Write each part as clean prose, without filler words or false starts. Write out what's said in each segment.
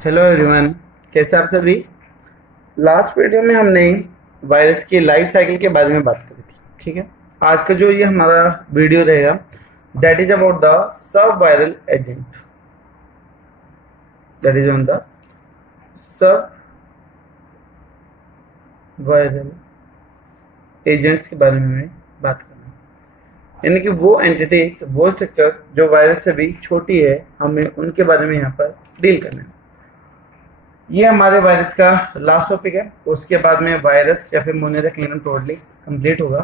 Hello everyone, कैसे आप सभी। लास्ट वीडियो में हमने वायरस की लाइफ साइकिल के बारे में बात करी थी। ठीक है, आज का जो ये हमारा वीडियो रहेगा that is about the sub viral agent, that is on the sub viral agents के बारे में हमें बात करना है। यानी कि वो एंटिटीज, वो स्ट्रक्चर जो वायरस से भी छोटी है, हमें उनके बारे में यहाँ पर डील करना है। ये हमारे वायरस का लास्ट टॉपिक है। उसके बाद में वायरस या फिर मोनेरा किंगडम टोटली कंप्लीट होगा।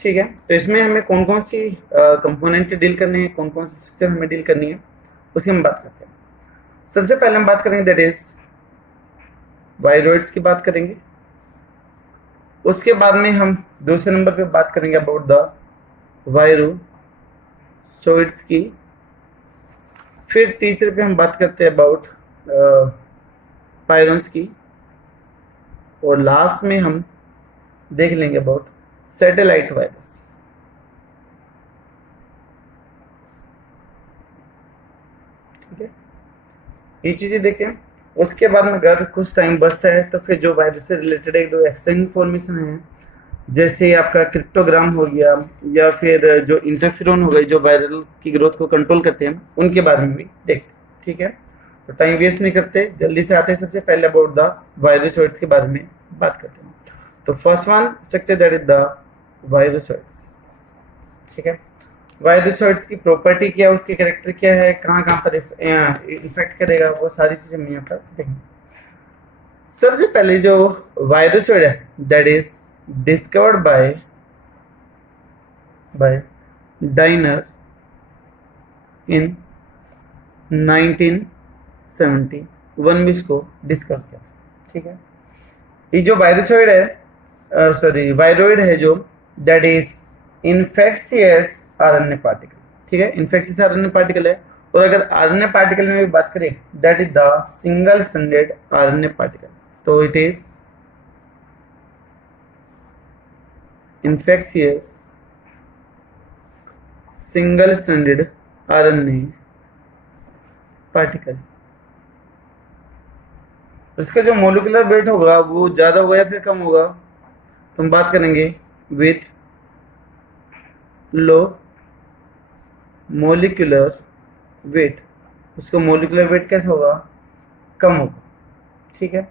ठीक है, तो इसमें हमें कौन कौन सी कंपोनेंट डील करने हैं, कौन कौन सी स्ट्रक्चर हमें डील करनी है, उसकी हम बात करते हैं। सबसे पहले हम बात करेंगे दैट इज वायरोइड्स की बात करेंगे। उसके बाद में हम दूसरे नंबर पे बात करेंगे अबाउट द वायरोसोइड्स की। फिर तीसरे पे हम बात करते हैं अबाउट पायरन्स की। और लास्ट में हम देख लेंगे अबाउट सैटेलाइट वायरस। ठीक है, ये चीजें देखते हैं। उसके बाद में अगर कुछ टाइम बचता है तो फिर जो वायरस से रिलेटेड एक दो एक्स्ट्रा इन्फॉर्मेशन है, जैसे आपका क्रिप्टोग्राम हो गया या फिर जो इंटरफेरोन हो गई, जो वायरल की ग्रोथ को कंट्रोल करते हैं, उनके बारे में भी देखते हैं। ठीक है, तो टाइम वेस्ट नहीं करते, जल्दी से आते हैं सबसे पहले अबाउट द वायरोसोइड्स के बारे में बात करते हैं। तो first one structure that is the viroids. ठीक है, वायरोसोइड्स की प्रॉपर्टी क्या है, उसके कैरेक्टर क्या है, कहाँ कहाँ पर इफेक्ट करेगा, वो सारी चीजें हम यहाँ पर देखेंगे। सबसे पहले जो वायरोसोइड है that is discovered by Diener in 1971 में इसको डिस्कवर किया। ठीक है, ये जो वायरोसोइड है, वायरोइड है जो that is infectious RNA particle. ठीक है, इन्फेक्शियस आरएनए पार्टिकल है। और अगर आरएनए पार्टिकल में भी बात करें that is the single stranded RNA particle. तो it is infectious single stranded RNA particle. उसका जो मोलिकुलर वेट होगा वो ज्यादा होगा या फिर कम होगा, तो हम बात करेंगे विथ लो मोलिकुलर वेट। उसका मोलिकुलर वेट कैसा होगा, कम होगा। ठीक है,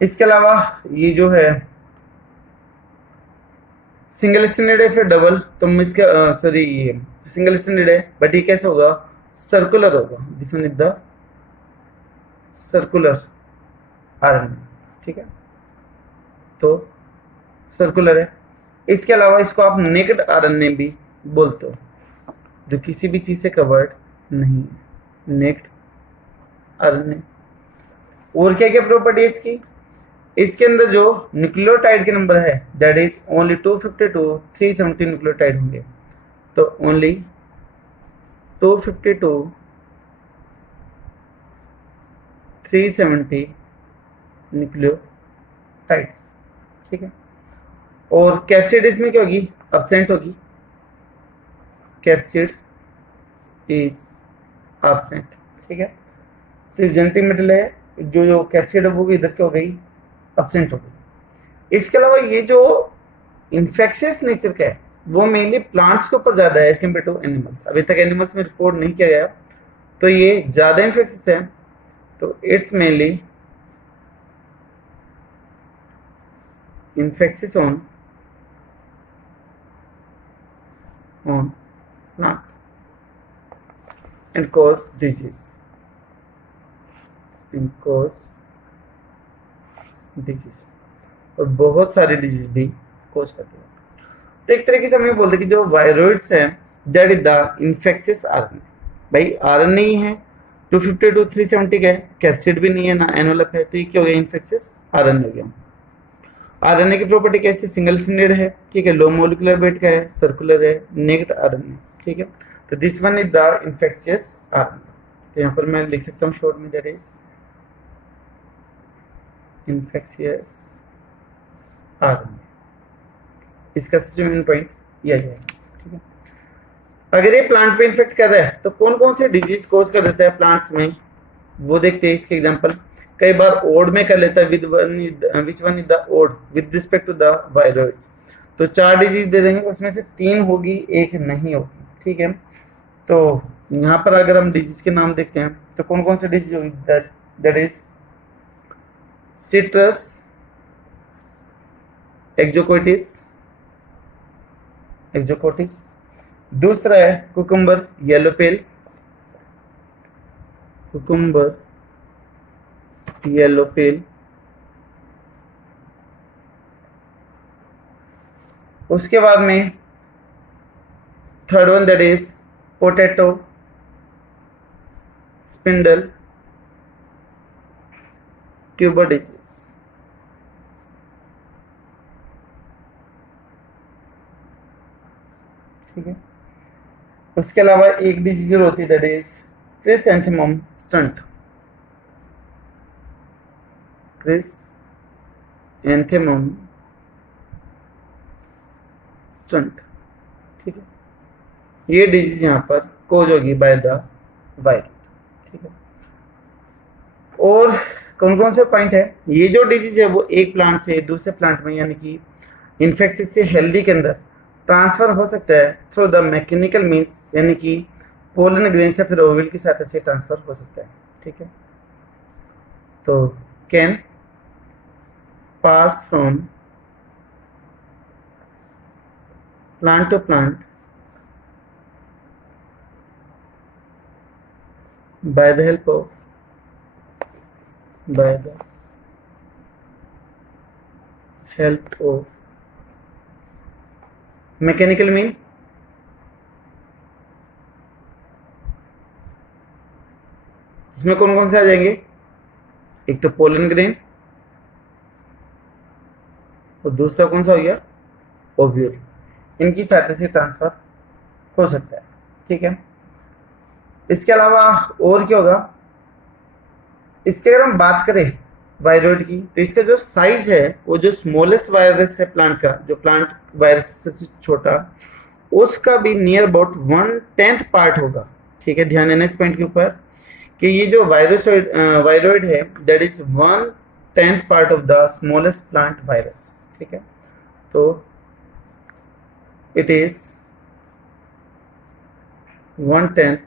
इसके अलावा ये जो है सिंगल स्टैंडर्ड है फिर डबल, तो हम इसका ये सिंगल स्टैंडर्ड है बट ये कैसा होगा, सर्कुलर होगा। This one is the circular RNA. ठीक है, तो सर्कुलर है। इसके अलावा इसको आप नेकेड आरएनए भी बोलते हो, जो किसी भी चीज से कवर्ड नहीं है, नेकेड आरएनए। और क्या क्या प्रॉपर्टी है इसकी, इसके अंदर जो न्यूक्लियोटाइड के नंबर है दैट इज ओनली 252 370 न्यूक्लियोटाइड होंगे। तो ओनली 252 370 न्यूक्लियोटाइड्स। ठीक है, और कैप्सिड इसमें क्या होगी, एब्सेंट होगी। Capsid is absent. ठीक है, सिर्फ जेनेटिक मेटल है, जो कैप्सिड है वो भी इधर क्या हो गई, एब्सेंट हो गई। इसके अलावा ये जो इन्फेक्शियस नेचर का है वो मेनली प्लांट्स के ऊपर ज्यादा है एज कम्पेयर टू एनिमल्स। अभी तक एनिमल्स में रिपोर्ट नहीं किया गया, तो ये ज्यादा इन्फेक्शियस है। तो it's mainly infectious on plant and cause disease और बहुत सारे डिजीज भी कोज करते हैं। तो एक तरीके से हम ये बोलते हैं कि जो वायरोइड्स हैं that is the infectious RNA. भाई आरएनए ही है, 252 370 का है, कैप्सिड भी नहीं है ना एनवेलप है, तो ये क्या हो गया, इन्फेक्शियस आरएनए हो गया। आरएनए की प्रॉपर्टी कैसे, सिंगल स्टैंडर्ड है। ठीक है, लो मोलिकुलर वेट का है, सर्कुलर है, नेकेड आरएनए। ठीक है, तो this one is the infectious RNA. तो यहाँ पर मैं लिख सकता हूँ शॉर्ट में दैट इज इन्फेक्शियस आरएनए। इसका सबसे मेन पॉइंट यह जाएगा। ठीक है, अगर ये प्लांट पे इन्फेक्ट कर रहा है तो कौन कौन से डिजीज कोज कर देता है प्लांट्स में, वो देखते हैं इसके एग्जांपल। कई बार ओड में कर लेता है with which one is the odd with respect to the viroids. तो 4 डिजीज दे देंगे, उसमें से 3 होगी, 1 नहीं होगी, ठीक है। तो यहाँ पर अगर हम डिजीज के नाम देखते हैं तो कौन कौन से डिजीज होगी, दैट इज सिट्रस एक्जोकोटिस, दूसरा है कुकुम्बर येलो पेल, उसके बाद में third one that is potato spindle tuber disease. ठीक है, उसके अलावा एक डिजीज और होती है दैट इज क्रिसैंथेमम स्टंट, ठीक है। ये डिजीज यहाँ पर कोज होगी बाय द वायरस, ठीक है। और कौन कौन से पॉइंट है, ये जो डिजीज है वो एक प्लांट से दूसरे प्लांट में यानी कि इन्फेक्शियस से हेल्दी के अंदर ट्रांसफर हो सकता है थ्रू द मैकेनिकल मीन्स, यानी कि पोलन ग्रेन से फिर ओवल की सहायता से ट्रांसफर हो सकता है, ठीक है। तो can pass from plant to plant by the help of mechanical mean, इसमें कौन कौन से आ जाएंगे, एक तो पोलन ग्रेन और दूसरा कौन सा हो गया ओव्यूल, इनकी सहायता से ट्रांसफर हो सकता है, ठीक है। इसके अलावा और क्या होगा, इसके अगर हम बात करें वायरॉइड की तो इसका जो साइज है वो जो स्मॉलेस्ट वायरस है प्लांट का, जो प्लांट वायरस सबसे छोटा, उसका भी नियर अबाउट 1/10 पार्ट होगा, ठीक है। ध्यान देना इस पॉइंट के ऊपर कि ये जो वायरॉइड है that is 1/10 part of the smallest plant virus, ठीक है। तो it is 1/10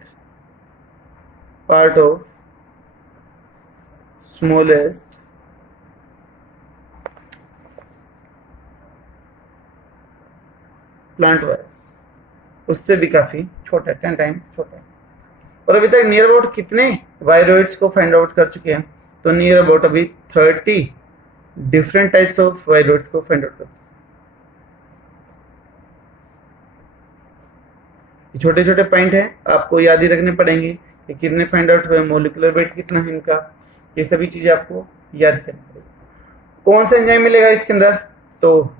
part of smallest plant virus, उससे भी काफी छोटा है, 10 टाइम छोटा है। और अभी तक नियर अबाउट कितने वायरॉइड्स को फाइंड आउट कर चुके हैं, तो नियर अबाउट अभी 30 डिफरेंट टाइप्स ऑफ वायरॉइड्स को फाइंड आउट कर चुके हैं। छोटे छोटे पॉइंट हैं, आपको याद ही रखने पड़ेंगे कि कितने फाइंड आउट हुए, मोलिकुलर वेट कितना है इनका, ये सभी चीजें आपको याद करनी पड़ेगी। कौन सा एंजाइम मिलेगा इसके अंदर, तो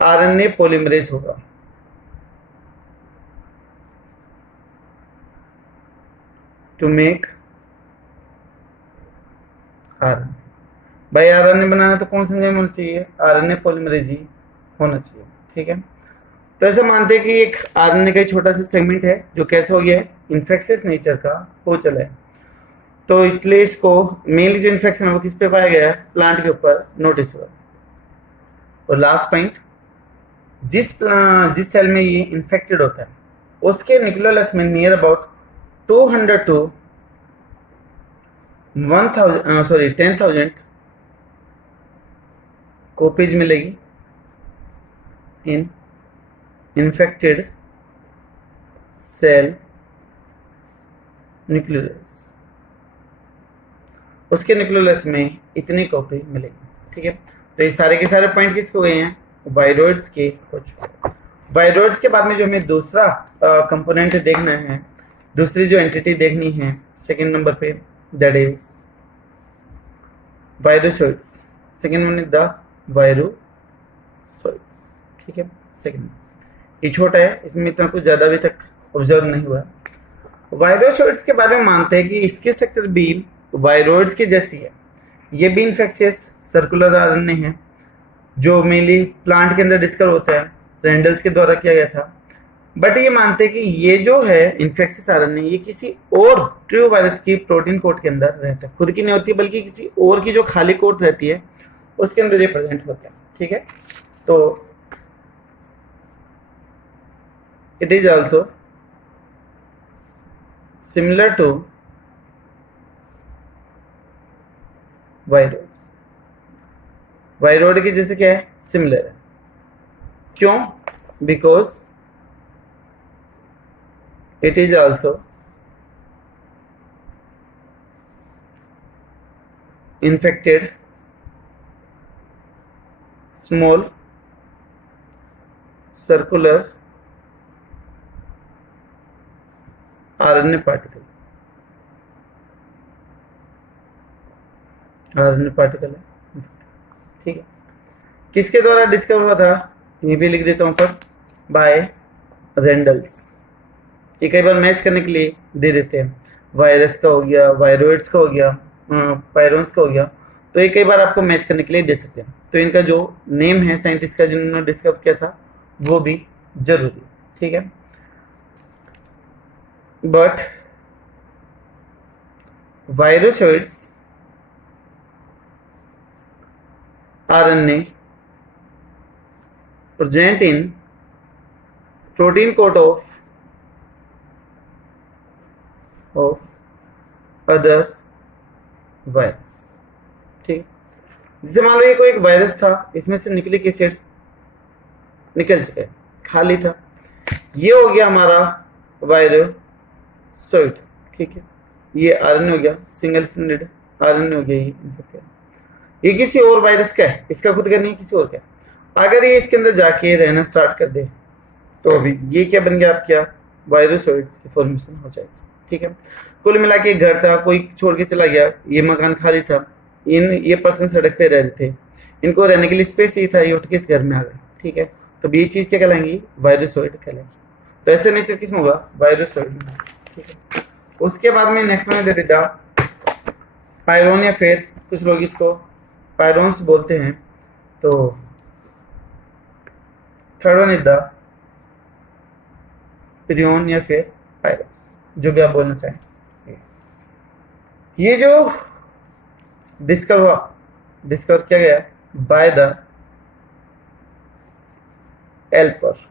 आरएनए पॉलीमरेज होगा, टू मेक आरएनए। भाई आरएनए बनाना तो कौन सा एंजाइम होना चाहिए, आरएनए पॉलीमरेज ही होना चाहिए, ठीक है। तो ऐसे मानते हैं कि एक आरएनए का छोटा सा सेगमेंट है जो कैसे हो गया है, इन्फेक्शियस नेचर का हो चला है। तो इसलिए इसको मेनली जो इन्फेक्शन है वो किस पे पाया गया है, प्लांट के ऊपर नोटिस हुआ। और लास्ट पॉइंट, जिस सेल में ये इन्फेक्टेड होता है उसके न्यूक्लियोलस में नियर अबाउट 200 to 10,000 कॉपीज मिलेगी इन इन्फेक्टेड सेल न्यूक्लियोलस, उसके न्यूक्लियोलस में इतनी कॉपी मिलेगी, ठीक है। तो ये सारे के सारे पॉइंट किसके हुए हैं, वायरॉइड्स के हो चुके। वायरॉइड्स के बाद में जो हमें दूसरा कंपोनेंट देखना है, दूसरी जो एंटिटी देखनी है सेकंड नंबर पे, that is viroids. Second one is the viroids, ठीक है। सेकंड ये छोटा है, इसमें इतना कुछ ज्यादा अभी तक ऑब्जर्व नहीं हुआ। वायरोसोइड्स के बारे में मानते हैं कि इसकी स्ट्रक्चर भी वायरॉइड्स की जैसी है। ये भी इन्फेक्शियस सर्कुलर आरएनए है जो मेनली प्लांट के अंदर डिस्कवर होता है, रेंडल्स के द्वारा किया गया था। बट ये मानते हैं कि ये जो है इन्फेक्शियस आरएनए ये किसी और ट्रू वायरस की प्रोटीन कोट के अंदर रहता है, खुद की नहीं होती बल्कि किसी और की जो खाली कोट रहती है उसके अंदर ये प्रेजेंट होता है। ठीक है, तो it is also similar to viroid. Viroid की जैसे क्या है, सिमिलर है। क्यों? Because it is also infected small circular RNA particle। RNA particle है, ठीक है। किसके द्वारा डिस्कवर हुआ था, ये भी लिख देता हूं पर, बाय रेंडल्स। ये कई बार मैच करने के लिए दे देते हैं, वायरस का हो गया, वायरोइड्स का हो गया, पायरोन्स का हो गया, तो ये कई बार आपको मैच करने के लिए दे सकते हैं। तो इनका जो नेम है साइंटिस्ट का जिन्होंने डिस्कवर किया था वो भी जरूरी, ठीक है। But viroids RNA present in protein coat of other virus. ठीक, जैसे मान लो ये कोई एक वायरस था, इसमें से न्यूक्लिक एसिड निकल चुका है, खाली था, ये हो गया हमारा वायरोसॉइड। ठीक है, ये आरएनए हो गया, सिंगल स्ट्रैंडेड आरएनए हो गया, ये किसी और वायरस का है, इसका खुद का नहीं, किसी और का। अगर ये इसके अंदर जाके रहना स्टार्ट कर दे तो अभी ये क्या बन गया, आप क्या वायरोसॉइड्स की फॉर्मेशन हो जाएगी। ठीक है, कुल मिला के घर था, कोई छोड़ के चला गया, ये मकान खाली था, ये पर्सन सड़क पे रह रहे थे, इनको रहने के लिए स्पेस चाहिए था, ये उठ के इस घर में आ गए। ठीक है, तो ये चीज क्या कहलाएंगी, वायरोसॉइड कहलाएंगी। तो ऐसे नेचर किस में होगा, वायरोसॉइड में। ठीक है, उसके बाद में नेक्स्ट में दे देता पायरोन, या फिर कुछ लोग इसको पायरोन्स बोलते हैं। तो थर्ड वन इज द पिरियन या फिर पायरोस, जो भी आप बोलना चाहें। ये जो डिस्कवर किया गया बाय द एल्पर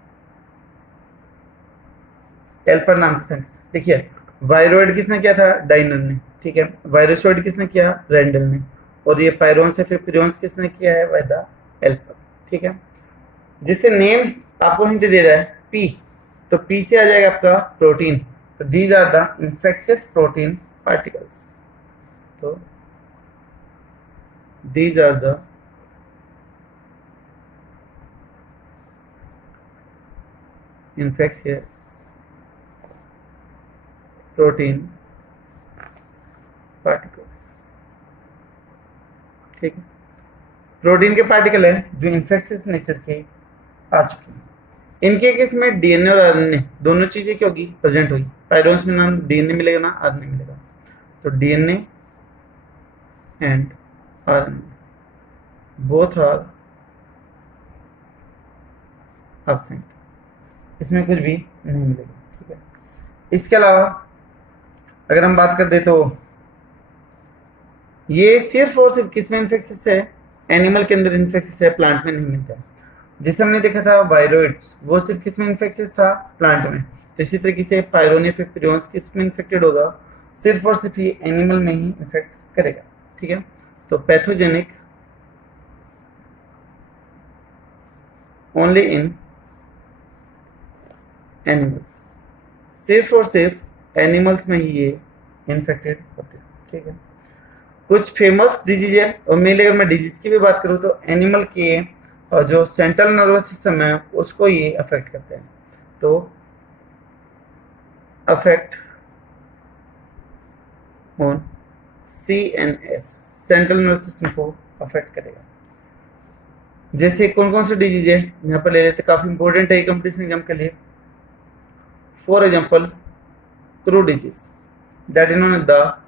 नाम के साइंटिस्ट। देखिए, वायरोइड किसने किया था, डाइनर ने। ठीक है, वायरोसॉइड किसने किया, रेंडल ने। और ये पायरोन्स या फिर पिरियंस किसने किया है, बाय द एल्पर। ठीक है, जिससे नेम आपको हिंट दे रहा है पी, तो पी से आ जाएगा आपका प्रोटीन। तो these are the infectious protein particles. तो these are the infectious protein particles। ठीक है, प्रोटीन के पार्टिकल है जो इन्फेक्शियस नेचर के आ चुके हैं। इनके केस में डीएनए और आरएनए दोनों चीजें क्या होगी, प्रेजेंट होगी। पायरोन्स में ना डीएनए मिलेगा ना आरएनए मिलेगा, तो DNA and RNA both are absent, इसमें कुछ भी नहीं मिलेगा। ठीक है, इसके अलावा अगर हम बात कर दे तो ये सिर्फ और सिर्फ किस में इन्फेक्शियस है, एनिमल के अंदर इन्फेक्शियस है, प्लांट में नहीं मिलता है। जिसे हमने देखा था वायरोइड्स, वो सिर्फ किस में इन्फेक्शियस था, प्लांट में। तो इसी तरीके से पायरोन या फिर पिरियंस किस में इन्फेक्टेड होगा, सिर्फ और सिर्फ ये एनिमल में ही इन्फेक्ट करेगा। ठीक है, तो पैथोजेनिक ओनली इन एनिमल्स, सिर्फ और सिर्फ एनिमल्स में ही ये इन्फेक्टेड होते हैं। ठीक है, कुछ फेमस डिजीज है, और मेनली अगर मैं डिजीज की भी बात करूं तो एनिमल के जो सेंट्रल नर्वस सिस्टम है उसको ये अफेक्ट करते हैं। तो affect on CNS, central nervous system को अफेक्ट करेगा। जैसे कौन कौन से डिजीज है यहाँ पर ले लेते, काफी इंपॉर्टेंट है कंपटीशन एग्जाम के लिए। For example kuru disease, that is known as the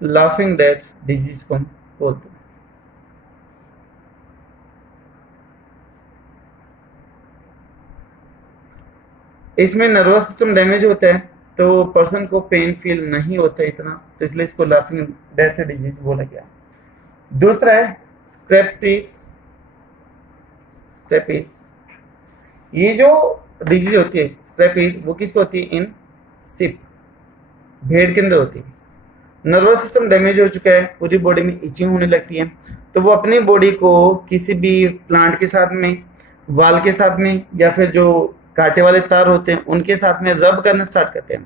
laughing death disease को हम बोलते हैं। इसमें नर्वस सिस्टम डैमेज होता है तो पर्सन को पेन फील नहीं होता है इतना, तो इसलिए इसको लाफिंग डेथ डिजीज बोला गया। दूसरा है स्क्रैपीज। स्क्रैपीज, ये जो डिजीज होती है स्क्रैपीज, वो किसको होती है? इन सिप, भेड़ के अंदर होती है। नर्वस सिस्टम डैमेज हो चुका है, पूरी बॉडी में इचिंग होने लगती है, तो वो अपनी बॉडी को किसी भी प्लांट के साथ में, वाल के साथ में, या फिर जो कांटे वाले तार होते हैं उनके साथ में रब करना स्टार्ट करते हैं,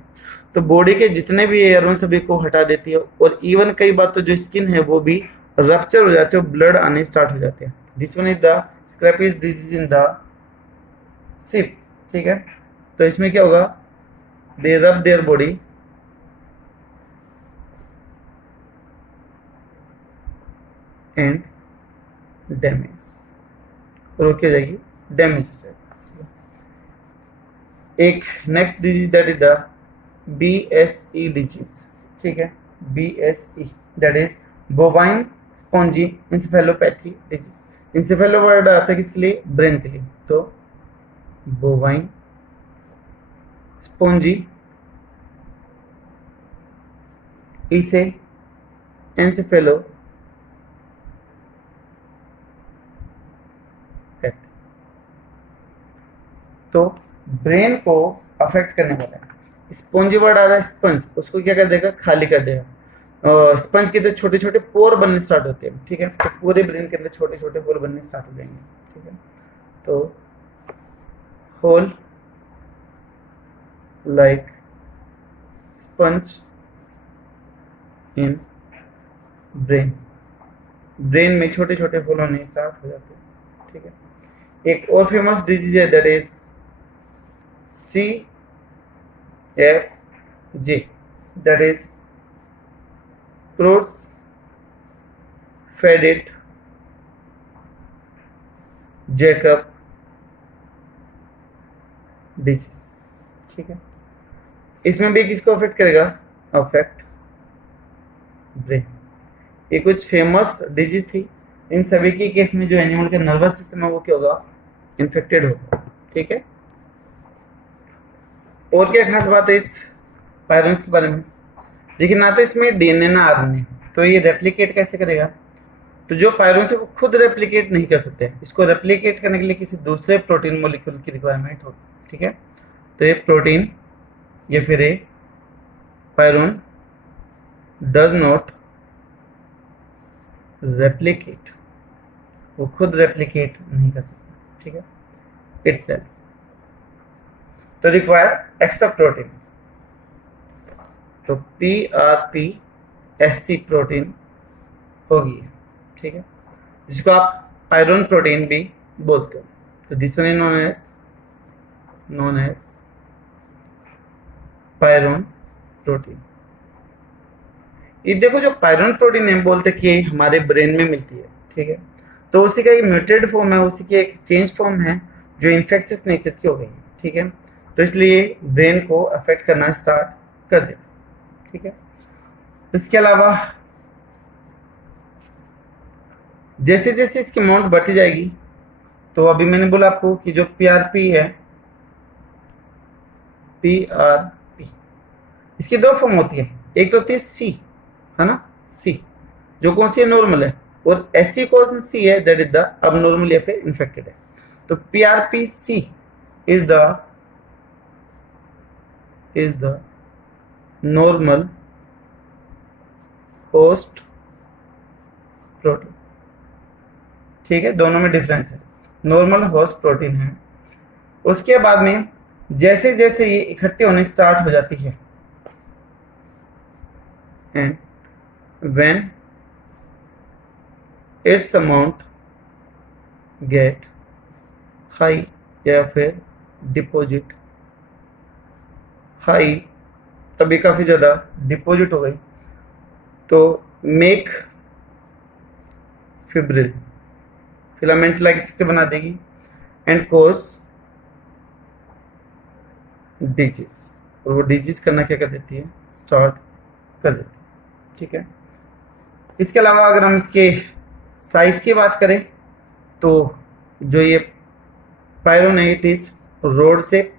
तो बॉडी के जितने भी एयर उन सभी को हटा देती है। और इवन कई बार तो जो स्किन है वो भी रप्चर हो जाते हैं, ब्लड आने स्टार्ट हो जाते हैं। This one is the scrapie disease in the sheep. ठीक है, तो इसमें क्या होगा? दे रब देयर बॉडी एंड डैमेज, और क्या जाएगी? डैमेज हो जाएगा। एक next disease that is the BSE disease. ठीक है, BSE that is bovine spongy encephalopathy disease. Encephalo word आता है किसके लिए? ब्रेन के लिए। तो बोवाइन स्पॉन्जी इसे एंसेफेलो कहते हैं। तो ब्रेन को अफेक्ट करने वाला है। स्पॉन्जी वर्ड आ रहा है स्पंज, उसको क्या कर देगा? खाली कर देगा। स्पंज के अंदर छोटे छोटे पोर बनने स्टार्ट होते हैं। ठीक है, तो पूरे ब्रेन के अंदर छोटे छोटे पोर बनने स्टार्ट हो जाएंगे। ठीक है, तो hole like sponge in brain, brain में छोटे छोटे होल होने स्टार्ट हो जाते हैं। ठीक है, एक और फेमस डिजीज है that is CFJ, that is क्रोट्स faded Jacob disease. ठीक है, इसमें भी किसको अफेक्ट करेगा? Affect brain. ये कुछ फेमस डिजीज थी। इन सभी के केस में जो एनिमल का नर्वस सिस्टम है वो क्या होगा? इन्फेक्टेड होगा। ठीक है, और क्या खास बात है इस पायरन्स के बारे में? देखिए, ना तो इसमें डीएनए ना आरएनए, तो ये रेप्लिकेट कैसे करेगा? तो जो पायरन्स है वो खुद रेप्लिकेट नहीं कर सकते, इसको रेप्लिकेट करने के लिए किसी दूसरे प्रोटीन मॉलिक्यूल की रिक्वायरमेंट होगी। ठीक है, तो ये प्रोटीन या फिर ये पायरन डज नॉट रेप्लिकेट, वो खुद रेप्लिकेट नहीं कर सकता। ठीक है, इटसेल्फ, तो रिक्वायर एक्स्ट्रा प्रोटीन। तो PRPSC प्रोटीन होगी। ठीक है, जिसको आप पायरन प्रोटीन भी बोलते हो। तो this one is known as prion protein. ये देखो, जो पायरन प्रोटीन है बोलते कि हमारे ब्रेन में मिलती है। ठीक है, तो उसी का एक म्यूटेड फॉर्म है, उसी की एक चेंज फॉर्म है जो इन्फेक्शियस नेचर की हो गई है। ठीक है, तो इसलिए ब्रेन को अफेक्ट करना स्टार्ट कर देता। ठीक है, इसके अलावा जैसे जैसे इसकी अमाउंट बढ़ती जाएगी, तो अभी मैंने बोला आपको कि जो PRP है, PRP, इसकी दो फॉर्म होती है। एक तो होती है C, है ना, C, जो कौन सी है? नॉर्मल है। और SC कौन सी है? दैट इज द अबनॉर्मल या फिर इन्फेक्टेड है। तो PRPC is the normal host protein. ठीक है, दोनों में डिफरेंस है, नॉर्मल होस्ट प्रोटीन है। उसके बाद में जैसे जैसे ये इकट्ठे होने स्टार्ट हो जाती है, and when it's amount get high या फिर डिपॉजिट हाई, तभी काफी ज्यादा डिपॉजिट हो गई, तो मेक फिब्रिल, फिलामेंट लाइक से बना देगी, एंड कोज डिजीज, और वो डिजीज करना क्या कर देती है? स्टार्ट कर देती है। ठीक है, इसके अलावा अगर हम इसके साइज की बात करें, तो जो ये पायरोन है it is rod shape,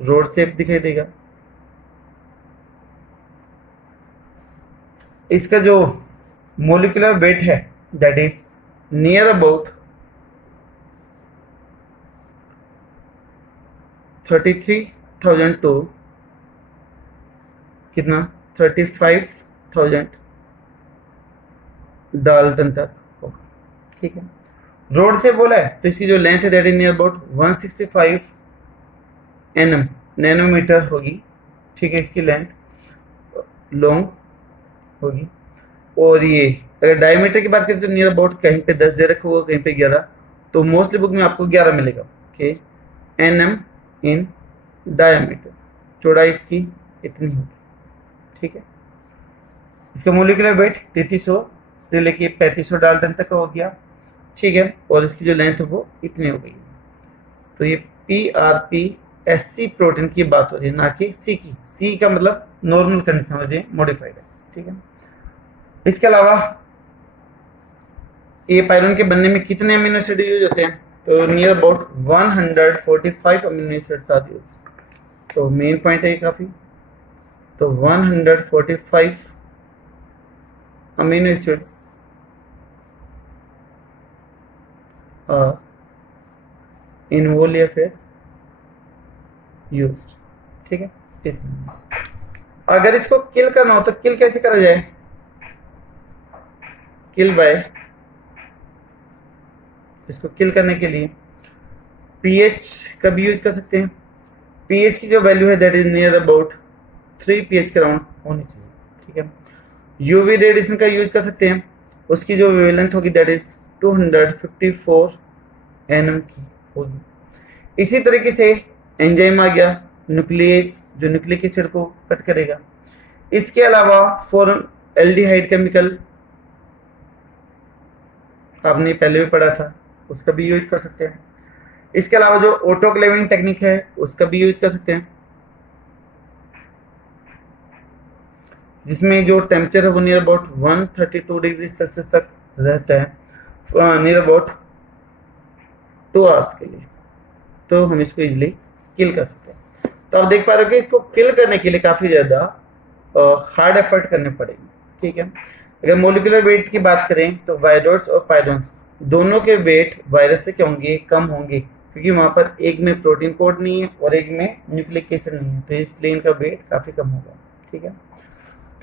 rod shape दिखाई देगा। इसका जो मोलिकुलर वेट है that is near about 33,000 to कितना 35,000 डाल्टन तक होगा। ठीक है, रोड से बोला है तो इसकी जो लेंथ है that is near about 165 nm nanometre होगी। ठीक है, इसकी लेंथ लॉन्ग होगी। और ये अगर डायमीटर की बात करें तो नियर अबाउट कहीं पे 10 दे रखा होगा, कहीं पे 11, तो मोस्टली बुक में आपको 11 मिलेगा कि nm इन डायमीटर, चौड़ाई इसकी इतनी होगी। ठीक है, इसका मोलिकुलर वेट 3300 से लेके 3500 डाल्टन तक हो गया। ठीक है, और इसकी जो लेंथ है वो इतनी हो गई। तो ये PRPSC प्रोटीन की बात हो रही है, ना कि सी की। सी का मतलब नॉर्मल कंडीशन हो रही है, मॉडिफाइड है। ठीक है, इसके अलावा ए पायरोन के बनने में कितने अमीनो एसिड यूज होते हैं? तो near about 145 amino acids are use. तो मेन पॉइंट है ये काफी। तो 145 अमीनो एसिड्स इन्वॉल्व या फिर यूज्ड। ठीक है, अगर इसको किल करना हो तो किल कैसे करा जाए? किल बाय, इसको किल करने के लिए पीएच का भी यूज कर सकते हैं। पीएच की जो वैल्यू है that is near about 3 pH के राउंड होनी चाहिए। ठीक है, यूवी रेडिएशन का यूज कर सकते हैं, उसकी जो वेवलेंथ होगी दैट इज 254 nm की होगी। इसी तरीके से एंजाइम आ गया, न्यूक्लियस, जो न्यूक्लिक एसिड को कट करेगा। इसके अलावा फॉर्मल्डिहाइड केमिकल आपने पहले भी पढ़ा था, उसका भी यूज कर सकते हैं। इसके अलावा जो ऑटोक्लेविंग टेक्निक है उसका भी यूज कर सकते हैं, जिसमें जो टेम्परेचर है वो नियर अबाउट 132 डिग्री सेल्सियस तक रहता है नियर अबाउट 2 आवर्स के लिए। तो हम इसको इजिली किल कर सकते हैं। तो आप देख पा रहे हो कि इसको किल करने के लिए काफी ज्यादा हार्ड एफर्ट करने पड़ेंगे। ठीक है, अगर मोलिकुलर वेट की बात करें तो वायरोस और पायरोन्स दोनों के वेट वायरस से क्या होंगे? कम होंगे, क्योंकि वहां पर एक में प्रोटीन कोड नहीं है और एक में न्यूक्लिक एसिड नहीं है, तो इसलिए इनका वेट काफी कम होगा। ठीक है,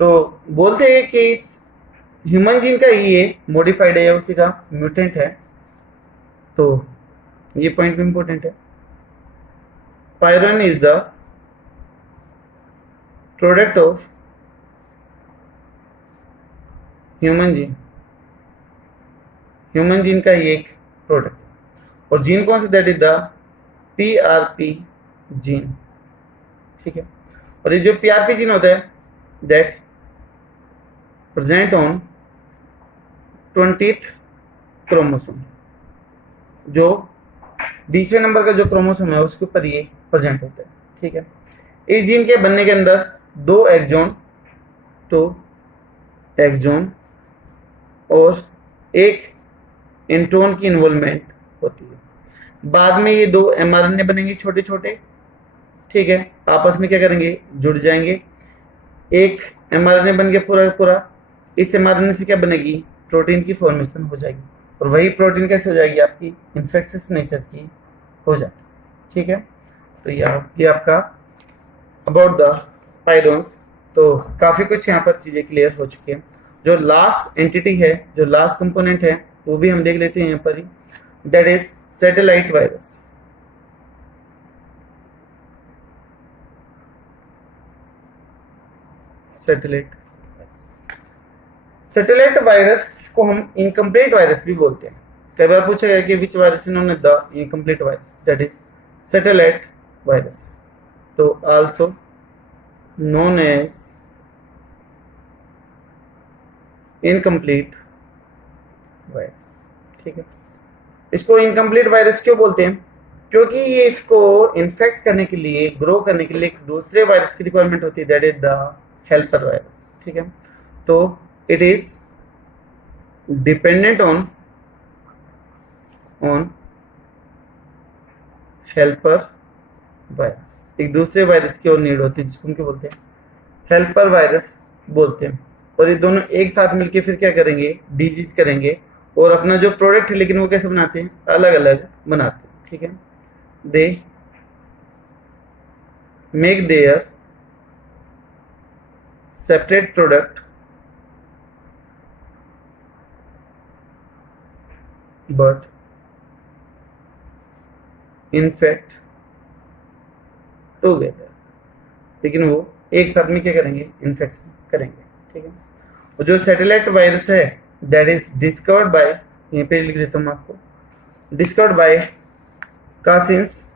तो बोलते हैं कि इस ह्यूमन जीन का ये मॉडिफाइड है या उसी का म्यूटेंट है, तो ये पॉइंट भी इंपॉर्टेंट है। पायरन is the product of human gene. Human gene का ये एक प्रोडक्ट, और जीन कौन सा? That is the PRP gene. ठीक है, और ये जो PRP जीन होता है that present on 20th chromosome, जो 20वें नंबर का जो क्रोमोसोम है उसके ऊपर ये प्रेजेंट होता है। ठीक है, इस जीन के बनने के अंदर 2 एक्सोन और एक इंट्रोन की इन्वॉल्वमेंट होती है। बाद में ये 2 mRNA बनेंगे छोटे छोटे। ठीक है, आपस में क्या करेंगे? जुड़ जाएंगे। एक mRNA बन गया पूरा पूरा, इस mRNA से क्या बनेगी? प्रोटीन की फॉर्मेशन हो जाएगी, और वही प्रोटीन कैसे हो जाएगी? आपकी इन्फेक्शियस नेचर की हो जाती है। ठीक है, तो ये आपका अबाउट द पायरोन्स। तो काफी कुछ यहाँ पर चीजें क्लियर हो चुकी है। जो लास्ट एंटिटी है, जो लास्ट कंपोनेंट है, वो भी हम देख लेते हैं यहाँ पर ही, that is satellite virus. Satellite virus को हम इनकम्प्लीट वायरस भी बोलते हैं। कई बार पूछा गया कि विच वायरस इन्होंने the incomplete virus, that is satellite virus, तो also known as incomplete virus. ठीक है, इसको इनकम्प्लीट वायरस क्यों बोलते हैं? क्योंकि ये इसको इन्फेक्ट करने के लिए, ग्रो करने के लिए एक दूसरे वायरस की रिक्वायरमेंट होती है, that is the helper virus. ठीक है, तो it is dependent on helper virus, एक दूसरे वायरस की ओर नीड होती है जिसको हम क्या बोलते हैं, हेल्पर वायरस बोलते हैं। और ये दोनों एक साथ मिलके फिर क्या करेंगे, डिजीज करेंगे और अपना जो प्रोडक्ट है, लेकिन वो कैसे बनाते हैं, अलग अलग बनाते हैं। ठीक है, they make their separate product but in fact together, लेकिन वो एक साथ में क्या करेंगे, इन्फेक्शन करेंगे। ठीक है, और जो सैटेलाइट वायरस है दैट इज डिस्कवर्ड बाय, यहीं पे लिख देता हूँ मैं आपको, डिस्कवर्ड बाय कासिन्स,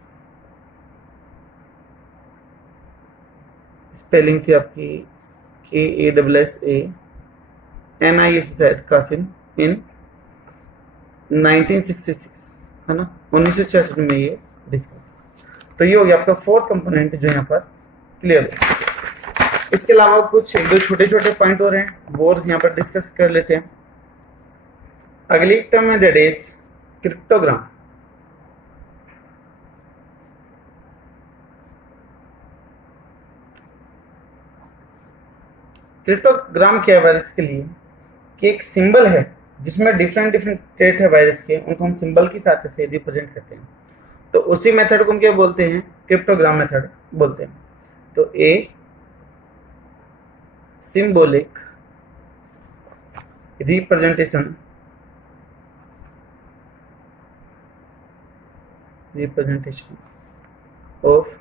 स्पेलिंग थी आपकी KASSANIS शायद, कासिन, इन 1966, है ना, 1966 में ये डिस्कवर। तो ये हो गया आपका फोर्थ कंपोनेंट जो यहाँ पर क्लियर है। इसके अलावा कुछ एक दो छोटे छोटे पॉइंट और हैं, वो यहाँ पर डिस्कस कर लेते हैं। अगली टर्म है दैट इज क्रिप्टोग्राम। क्रिप्टोग्राम क्या है वायरस के लिए, कि एक सिंबल है जिसमें डिफरेंट डिफरेंट स्टेट है वायरस के, उनको हम सिंबल की सहायता से रिप्रेजेंट करते हैं। तो उसी मेथड को हम क्या बोलते हैं, क्रिप्टोग्राम मेथड बोलते हैं। तो a symbolic representation of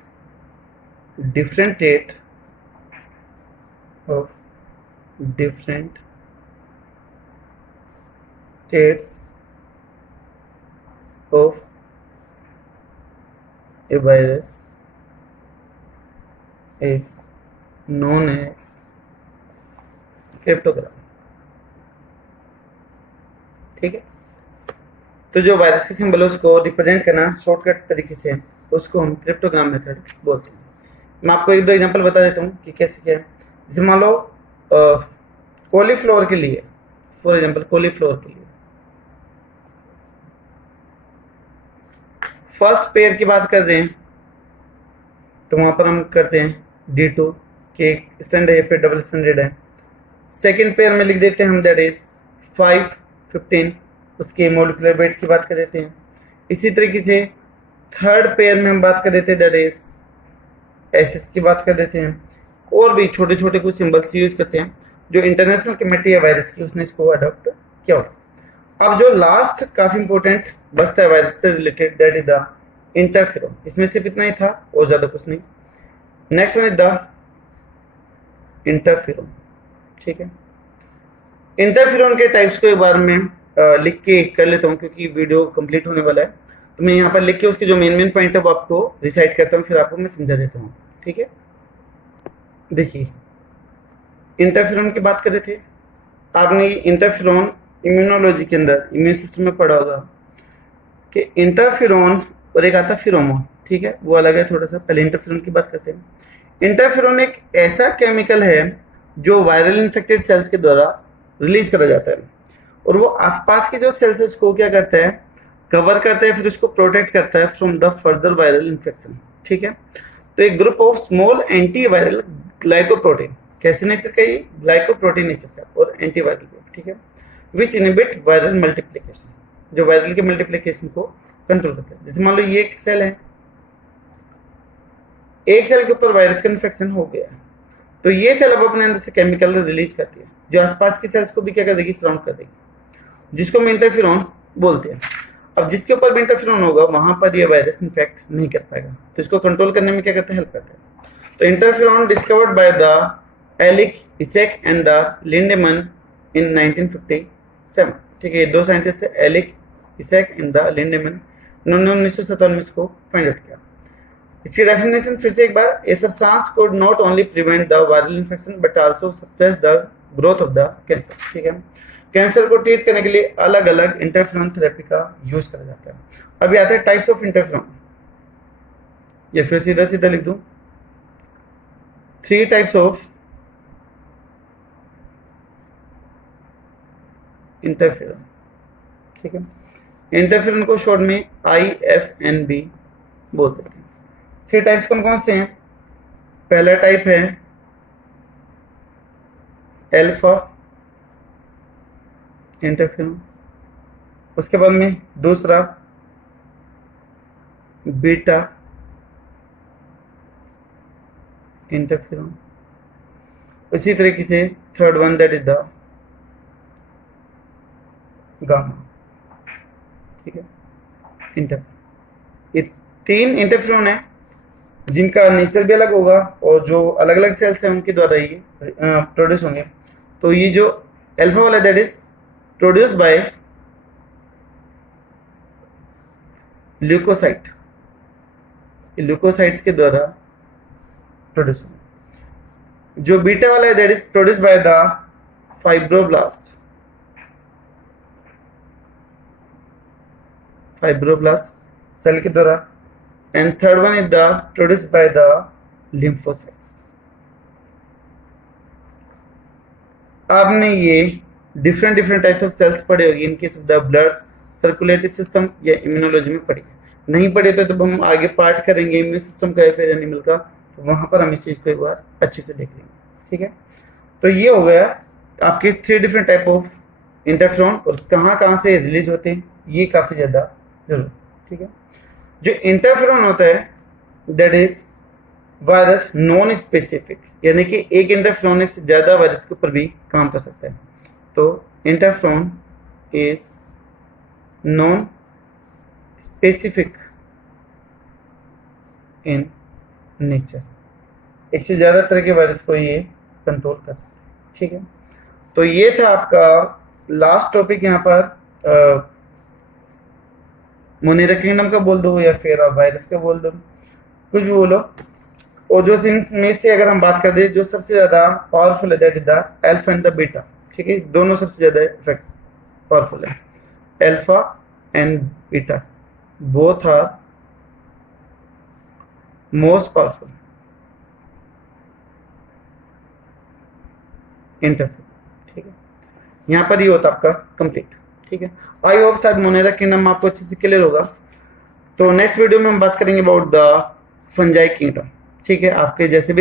different state of different states of a virus is known as cryptogram. ठीक है, तो जो वायरस के सिंबल उसको रिप्रेजेंट करना शॉर्टकट तरीके से, उसको हम क्रिप्टोग्राम मेथड बोलते हैं। मैं आपको एक दो एग्जांपल बता देता हूँ कि कैसे क्या है। जैसे मान लो कॉलीफ्लावर के लिए, फॉर एग्जांपल कॉलीफ्लावर के लिए फर्स्ट पेयर की बात कर रहे हैं, तो वहां पर हम करते हैं D2 के स्टैंडर्ड है, फिर डबल स्टैंडर्ड है। सेकेंड पेयर में लिख देते हैं हम दैट इज 5 15, उसके मोलिकुलर वेट की बात कर देते हैं। इसी तरीके से थर्ड पेयर में हम बात कर देते हैं दैट इज SS की बात कर देते हैं। और भी छोटे छोटे कुछ सिंबल्स यूज करते हैं जो इंटरनेशनल कमेटी है वायरस की, उसने इसको अडॉप्ट किया हुआ। अब जो लास्ट काफी इंपॉर्टेंट बचता है वायरस से related that is the interferon. इसमें सिर्फ इतना ही था और ज्यादा कुछ नहीं। Next one is the interferon. ठीक है, इंटरफेरोन के टाइप्स को एक बार में लिख के कर लेता हूँ क्योंकि वीडियो कंप्लीट होने वाला है। तो मैं यहाँ पर लिख के उसके जो मेन मेन पॉइंट है वो आपको रिसाइट करता हूँ, फिर आपको मैं समझा देता हूँ। ठीक है, देखिए इंटरफेरोन की बात कर रहे थे। आपने इंटरफेरोन इम्यूनोलॉजी के अंदर इम्यून सिस्टम में पढ़ा होगा कि इंटरफेरोन और एक आता फिरोमोन। ठीक है, वो अलग है थोड़ा सा। पहले इंटरफेरोन की बात करते हैं। इंटरफेरोन एक ऐसा केमिकल है जो वायरल इन्फेक्टेड सेल्स के द्वारा रिलीज करा जाता है और वो आसपास के जो सेल्स है उसको क्या करता है, कवर करता है, फिर उसको प्रोटेक्ट करता है from the further viral infection. ठीक है, तो एक group of small anti viral glycoprotein, कैसे नेचर का, ये ग्लाइकोप्रोटीन नेचर का और एंटी वायरल। ठीक है, विच इनहिबिट वायरल मल्टीप्लिकेशन, जो वायरल के मल्टीप्लिकेशन को कंट्रोल करता है। जैसे मान लो ये एक सेल है, एक सेल के ऊपर वायरस का इन्फेक्शन हो गया, तो ये सेल अब अपने अंदर से केमिकल रिलीज करती है जो आसपास की सेल्स को भी क्या कर देगी, सराउंड कर देगी, जिसको हम इंटरफेरोन बोलते हैं। अब जिसके ऊपर भी इंटरफेरोन होगा वहां पर ये वायरस इन्फेक्ट नहीं कर पाएगा, तो इसको कंट्रोल करने में क्या करता है, हेल्प करता है। तो interferon discovered by the Alick Isaacs and the Lindenmann in 1957। ठीक है, ये दो साइंटिस्ट थे, Alick Isaacs and the Lindenmann, उन्होंने 1957 इसको फाइंड आउट किया। इसकी डेफिनेशन फिर से एक बार, a substance could not only prevent the viral infection but also suppress the growth of the cancer। ठीक है, कैंसर को ट्रीट करने के लिए अलग अलग इंटरफेरोन थेरेपी का यूज करा जाता है। अभी आते हैं टाइप्स ऑफ इंटरफेरोन, या फिर सीधा सीधा लिख दूं 3 टाइप्स ऑफ इंटरफेरोन। ठीक है, इंटरफेरोन को शॉर्ट में IFNB बोलते हैं। 3 टाइप्स कौन कौन से हैं? पहला टाइप है अल्फा इंटरफेरोन, उसके बाद में दूसरा बीटा इंटरफेरोन, उसी तरीके से third one that is the gamma. ठीक है, इंटरफेरोन, ये 3 इंटरफेरोन है जिनका नेचर भी अलग होगा और जो अलग अलग सेल्स हैं उनके द्वारा ये प्रोड्यूस होंगे। तो ये जो अल्फा वाला that is produce by leukocyte, leukocytes के द्वारा प्रोड्यूस होंगे। जो बीटा वाला है that is produce by the fibroblast, fibroblast cell के द्वारा, and third one is the produce by the lymphocytes. आपने ये डिफरेंट टाइप्स ऑफ सेल्स पढ़े होगी in case of the blood circulatory system या इम्यूनोलॉजी में पढ़ी। नहीं पढ़े तो हम आगे पार्ट करेंगे इम्यून सिस्टम का या फिर एनिमल का, तो वहां पर हम इस चीज को एक बार अच्छे से देख लेंगे। ठीक है, तो ये हो गया आपके 3 डिफरेंट टाइप ऑफ इंटरफेरोन और कहाँ से रिलीज होते हैं, ये काफी ज्यादा जरूरी। ठीक है, जो इंटरफेरोन होता है that is virus non specific, यानी कि एक इंटरफेरोन से ज्यादा वायरस के ऊपर भी काम कर सकता है। तो interferon is non specific in nature, एक से ज्यादा तरह के वायरस को ये कंट्रोल कर सकते हैं। ठीक है, तो ये था आपका लास्ट टॉपिक यहाँ पर मोनेरा किंगडम का बोल दो या फिर वायरस का बोल दो, कुछ भी बोलो। और जो इनमें से अगर हम बात कर दे जो सबसे ज्यादा पावरफुल है that is the alpha and the beta. ठीक है, दोनों सबसे ज्यादा इफेक्ट पावरफुल है, alpha and beta both are most powerful interferon. ठीक है, यहाँ पर ये होता आपका कंप्लीट। ठीक है, आई होप शायद मोनेरा किंगडम आपको अच्छे से क्लियर होगा। तो नेक्स्ट वीडियो में हम बात करेंगे अबाउट द फंजाई किंगडम। ठीक है, आपके जैसे भी